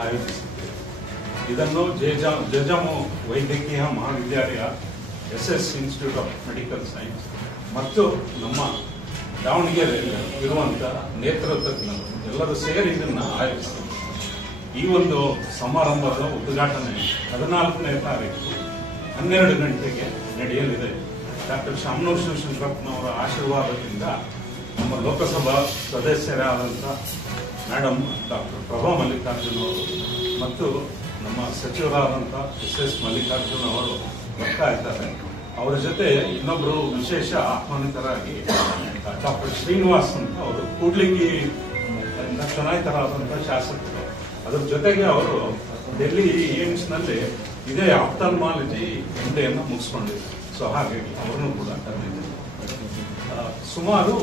ಆಯೋಜಿಸಿದ್ದೇವೆ. ಇದನ್ನು ಜಜಾಮು ವೈದ್ಯಕೀಯ ಮಹಾವಿದ್ಯಾಲಯ SS institute of Medical science ಮತ್ತು ನಮ್ಮ ದಾವಣಗೆರೆಯಲ್ಲಿ ಇರುವಂಥ ನೇತ್ರ ತಜ್ಞರು ಎಲ್ಲರೂ ಸೇರಿ ಇದನ್ನು ಆಯೋಜಿಸಿದ್ದಾರೆ. ಈ ಒಂದು ಸಮಾರಂಭದ ಉದ್ಘಾಟನೆ 14ನೇ ತಾರೀಕು 12 ಗಂಟೆಗೆ ನಡೆಯಲಿದೆ. ಡಾಕ್ಟರ್ ಶಾಮನೂರ್ ಶಿವಶಂಕರಪ್ಪನವರ ಆಶೀರ್ವಾದದಿಂದ ನಮ್ಮ ಲೋಕಸಭಾ ಸದಸ್ಯರಾದಂಥ ಮೇಡಮ್ ಡಾಕ್ಟರ್ ಪ್ರಭಾ ಮಲ್ಲಿಕಾರ್ಜುನ್ ಅವರು ಮತ್ತು ನಮ್ಮ ಸಚಿವರಾದಂಥ SS ಮಲ್ಲಿಕಾರ್ಜುನ್ ಅವರು ಬರ್ತಾ ಇದ್ದಾರೆ. ಅವರ ಜೊತೆ ಇನ್ನೊಬ್ಬರು ವಿಶೇಷ ಆಹ್ವಾನಿತರಾಗಿ ಡಾಕ್ಟರ್ ಶ್ರೀನಿವಾಸ್ ಅಂತ ಅವರು ಕೂಡ್ಲಿಗಿ ಚುನಾಯಿತರಾದಂಥ ಶಾಸಕರು. ಅದರ ಜೊತೆಗೆ ಅವರು ಡೆಲ್ಲಿ ಏಮ್ಸ್ನಲ್ಲಿ ಇದೇ ಆಪ್ಥಾಲ್ಮಾಲಜಿ MD ಮುಗಿಸ್ಕೊಂಡಿದ್ದಾರೆ. ಸೊ ಹಾಗಾಗಿ ಅವರನ್ನು ಕೂಡ ಕರೆದಿದ್ದಾರೆ. ಸುಮಾರು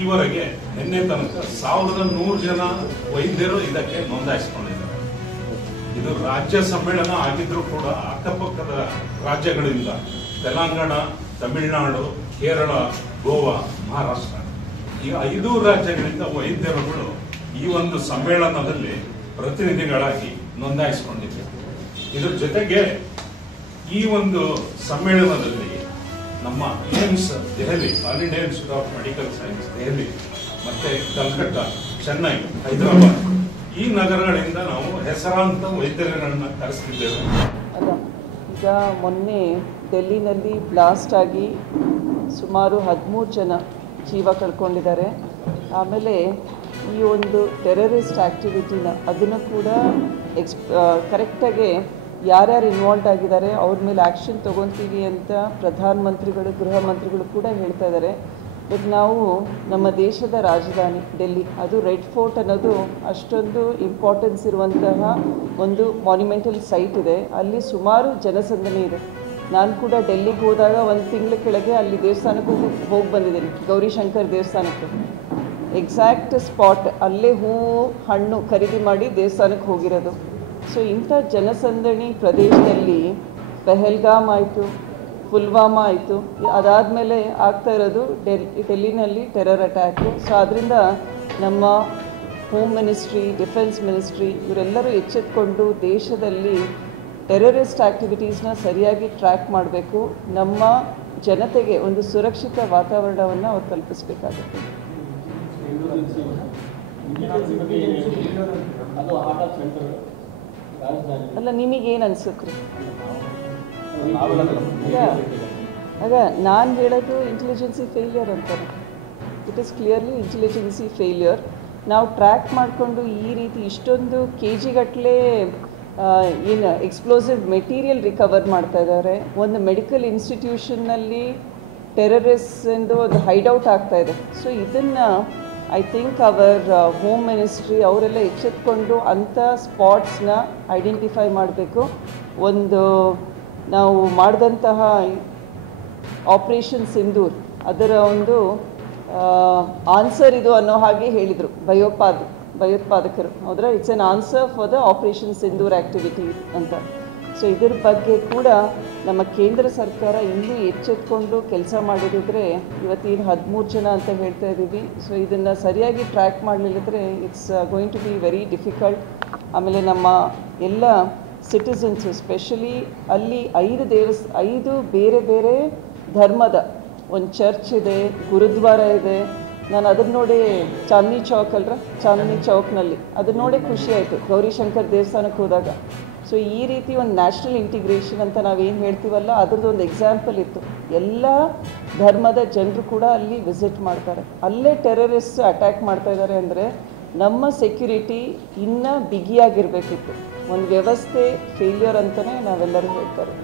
ಈವರೆಗೆ ನಿನ್ನೆ ತನಕ 1100 ಜನ ವೈದ್ಯರು ಇದಕ್ಕೆ ನೋಂದಾಯಿಸಿಕೊಂಡಿದ್ದಾರೆ. ಇದು ರಾಜ್ಯ ಸಮ್ಮೇಳನ ಆಗಿದ್ರೂ ಕೂಡ ಅಕ್ಕಪಕ್ಕದ ರಾಜ್ಯಗಳಿಂದ ತೆಲಂಗಾಣ, ತಮಿಳುನಾಡು, ಕೇರಳ, ಗೋವಾ, ಮಹಾರಾಷ್ಟ್ರ ಈ 5 ರಾಜ್ಯಗಳಿಂದ ವೈದ್ಯರುಗಳು ಈ ಒಂದು ಸಮ್ಮೇಳನದಲ್ಲಿ ಪ್ರತಿನಿಧಿಗಳಾಗಿ ನೋಂದಾಯಿಸಿಕೊಂಡಿದ್ದಾರೆ. ಇದರ ಜೊತೆಗೆ ಈ ಒಂದು ಸಮ್ಮೇಳನದಲ್ಲಿ ನಮ್ಮ AIIMS Delhi, All India Institute of Medical Science Delhi, ಮತ್ತೆ ಕಲ್ಕತ್ತಾ, ಚೆನ್ನೈ, ಹೈದರಾಬಾದ್ ಈ ನಗರಗಳಿಂದ ನಾವು ಹೆಸರಾಂತ ವೈದ್ಯರುಗಳನ್ನ ಕರೆಸ್ತಿದ್ದೇವೆ. ಈಗ ಮೊನ್ನೆ ಡೆಲ್ಲಿನಲ್ಲಿ ಬ್ಲಾಸ್ಟ್ ಆಗಿ ಸುಮಾರು 13 ಜನ ಜೀವ ಕಳ್ಕೊಂಡಿದ್ದಾರೆ. ಆಮೇಲೆ ಈ ಒಂದು ಟೆರರಿಸ್ಟ್ ಆ್ಯಕ್ಟಿವಿಟಿನ ಅದನ್ನು ಕೂಡ ಕರೆಕ್ಟಾಗಿ ಯಾರ್ಯಾರು ಇನ್ವಾಲ್ವ್ ಆಗಿದ್ದಾರೆ ಅವ್ರ ಮೇಲೆ ಆ್ಯಕ್ಷನ್ ತೊಗೊತೀವಿ ಅಂತ ಪ್ರಧಾನಮಂತ್ರಿಗಳು, ಗೃಹ ಮಂತ್ರಿಗಳು ಕೂಡ ಹೇಳ್ತಾ ಇದ್ದಾರೆ. ಬಟ್ ನಾವು ನಮ್ಮ ದೇಶದ ರಾಜಧಾನಿ ಡೆಲ್ಲಿ, ಅದು ರೆಡ್ ಫೋರ್ಟ್ ಅನ್ನೋದು ಅಷ್ಟೊಂದು ಇಂಪಾರ್ಟೆನ್ಸ್ ಇರುವಂತಹ ಒಂದು ಮಾನ್ಯುಮೆಂಟಲ್ ಸೈಟ್ ಇದೆ. ಅಲ್ಲಿ ಸುಮಾರು ಜನಸಂದಣಿ ಇದೆ. ನಾನು ಕೂಡ ಡೆಲ್ಲಿಗೆ ಹೋದಾಗ 1 ತಿಂಗಳ ಕೆಳಗೆ ಅಲ್ಲಿ ದೇವಸ್ಥಾನಕ್ಕೂ ಹೋಗಿ ಬಂದಿದ್ದೀನಿ, ಗೌರಿಶಂಕರ್ ದೇವಸ್ಥಾನಕ್ಕೆ. ಎಕ್ಸಾಕ್ಟ್ ಸ್ಪಾಟ್ ಅಲ್ಲೇ ಹೂವು ಹಣ್ಣು ಖರೀದಿ ಮಾಡಿ ದೇವಸ್ಥಾನಕ್ಕೆ ಹೋಗಿರೋದು. ಸೊ ಇಂಥ ಜನಸಂದಣಿ ಪ್ರದೇಶದಲ್ಲಿ ಪೆಹಲ್ಗಾಮ್ ಆಯಿತು, ಪುಲ್ವಾಮಾ ಆಯಿತು, ಅದಾದಮೇಲೆ ಆಗ್ತಾ ಇರೋದು ಡೆಲ್ಲಿನಲ್ಲಿ ಟೆರರ್ ಅಟ್ಯಾಕು. ಸೊ ಅದರಿಂದ ನಮ್ಮ ಹೋಮ್ ಮಿನಿಸ್ಟ್ರಿ, ಡಿಫೆನ್ಸ್ ಮಿನಿಸ್ಟ್ರಿ ಇವರೆಲ್ಲರೂ ಎಚ್ಚೆತ್ತುಕೊಂಡು ದೇಶದಲ್ಲಿ ಟೆರರಿಸ್ಟ್ ಆ್ಯಕ್ಟಿವಿಟೀಸ್ನ ಸರಿಯಾಗಿ ಟ್ರ್ಯಾಕ್ ಮಾಡಬೇಕು. ನಮ್ಮ ಜನತೆಗೆ ಒಂದು ಸುರಕ್ಷಿತ ವಾತಾವರಣವನ್ನು ಅವ್ರು ಕಲ್ಪಿಸಬೇಕಾಗುತ್ತೆ. ಅಲ್ಲ, ನಿಮಗೇನು ಅನಿಸುತ್ತೆ? ಆಗ ನಾನು ಹೇಳೋದು ಇಂಟೆಲಿಜೆನ್ಸಿ ಫೇಲ್ಯೂರ್ ಅಂತಾರೆ. It is clearly intelligence failure. ನಾವು ಟ್ರ್ಯಾಕ್ ಮಾಡಿಕೊಂಡು ಈ ರೀತಿ ಇಷ್ಟೊಂದು KG ಗಟ್ಟಲೆ ಏನು ಎಕ್ಸ್ಪ್ಲೋಸಿವ್ ಮೆಟೀರಿಯಲ್ ರಿಕವರ್ ಮಾಡ್ತಾ ಇದ್ದಾರೆ. ಒಂದು ಮೆಡಿಕಲ್ ಇನ್ಸ್ಟಿಟ್ಯೂಷನ್ನಲ್ಲಿ ಟೆರರಿಸ್ಟಿಂದು ಒಂದು ಹೈಡೌಟ್ ಆಗ್ತಾ ಇದೆ. ಸೊ ಇದನ್ನು I think our home ministry ಅವರೆಲ್ಲ ಎಚ್ಚೆತ್ಕೊಂಡು ಅಂಥ ಸ್ಪಾಟ್ಸ್ನ ಐಡೆಂಟಿಫೈ ಮಾಡಬೇಕು. ಒಂದು ನಾವು ಮಾಡಿದಂತಹ ಆಪ್ರೇಷನ್ ಸಿಂಧೂರ್ ಅದರ ಒಂದು ಆನ್ಸರ್ ಇದು ಅನ್ನೋ ಹಾಗೆ ಹೇಳಿದರು ಭಯೋತ್ಪಾದಕರು. ಹೌದ್ರ, it's an answer for the operation Sindoor activity ಅಂತ. ಸೊ ಇದ್ರ ಬಗ್ಗೆ ಕೂಡ ನಮ್ಮ ಕೇಂದ್ರ ಸರ್ಕಾರ ಇನ್ನೂ ಎಚ್ಚೆತ್ಕೊಂಡು ಕೆಲಸ ಮಾಡಿದ್ರೆ ಇವತ್ತೇನು 13 ಜನ ಅಂತ ಹೇಳ್ತಾ ಇದ್ದೀವಿ. ಸೊ ಇದನ್ನು ಸರಿಯಾಗಿ ಟ್ರ್ಯಾಕ್ ಮಾಡಲಿಲ್ಲದ್ರೆ it's going to be very difficult. ಆಮೇಲೆ ನಮ್ಮ ಎಲ್ಲ ಸಿಟಿಸನ್ಸು ಸ್ಪೆಷಲಿ ಅಲ್ಲಿ 5 ಬೇರೆ ಬೇರೆ ಧರ್ಮದ ಒಂದು ಚರ್ಚ್ ಇದೆ, ಗುರುದ್ವಾರ ಇದೆ. ನಾನು ಅದನ್ನು ನೋಡಿ ಚಾಂದ್ನಿ ಚೌಕ್ನಲ್ಲಿ ಅದನ್ನು ನೋಡಿ ಖುಷಿ ಆಯಿತು ಗೌರಿಶಂಕರ್ ದೇವಸ್ಥಾನಕ್ಕೆ ಹೋದಾಗ. ಸೊ ಈ ರೀತಿ ಒಂದು ನ್ಯಾಷನಲ್ ಇಂಟಿಗ್ರೇಷನ್ ಅಂತ ನಾವೇನು ಹೇಳ್ತೀವಲ್ಲ ಅದರದ್ದು ಒಂದು ಎಕ್ಸಾಂಪಲ್ ಇತ್ತು. ಎಲ್ಲ ಧರ್ಮದ ಜನರು ಕೂಡ ಅಲ್ಲಿ ವಿಸಿಟ್ ಮಾಡ್ತಾರೆ. ಅಲ್ಲೇ ಟೆರರಿಸ್ಟ್ ಅಟ್ಯಾಕ್ ಮಾಡ್ತಾ ಇದ್ದಾರೆ ಅಂದರೆ ನಮ್ಮ ಸೆಕ್ಯುರಿಟಿ ಇನ್ನೂ ಬಿಗಿಯಾಗಿರಬೇಕಿತ್ತು. ಒಂದು ವ್ಯವಸ್ಥೆ ಫೇಲ್ಯೂರ್ ಅಂತಲೇ ನಾವೆಲ್ಲರೂ ಹೇಳ್ತಾರೆ.